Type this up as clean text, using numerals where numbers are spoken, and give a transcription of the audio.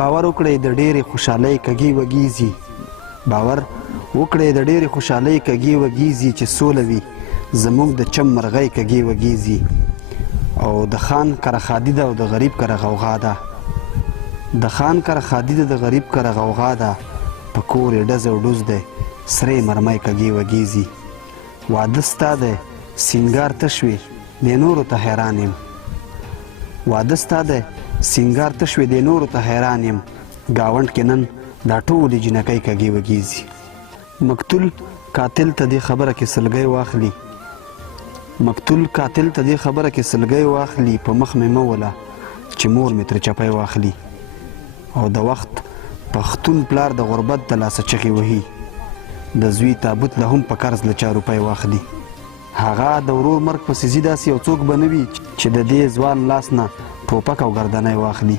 باور وکړئ د ډېرې خوشحالۍ کږې وږې ځي. باور وکړئ د ډېرې خوشحالۍ کږې وږې ځي چې سوله وي زموږ د چم مرغۍ کږې وږې ځي. او د خان کره خادي ده او د غریب کره غوغا ده. د خان کره خادي ده د غریب کره غوغا ده. په کور یې ډز او ډوز دی سرې مرمۍ کږې وږې ځي. واده ستا دی سینګار تش وي دې نورو ته حیران یم. واده ستا دی سینګار تش وي دې نورو ته حیران یم. ګاونډ کې نن دا ټولې جنکۍ کږې وږې ځي. مقتول قاتل ته دې خبره کې سلګۍ واخلي. مقتول قاتل ته دې خبره کې سلګۍ واخلي. په مخ مې مه وله چې مور مې تر چپی واخلي. او د وخت پښتون پلار د غربت د لاسه چغې وهي. د زوی تابوت له هم په قرض له 4 روپۍ واخلي. هغه د ورور مرګ پسې ځي داسې یو څوک به نه وي چې د دې ځوان لاس نه ټوپک او ګردنۍ واخلي.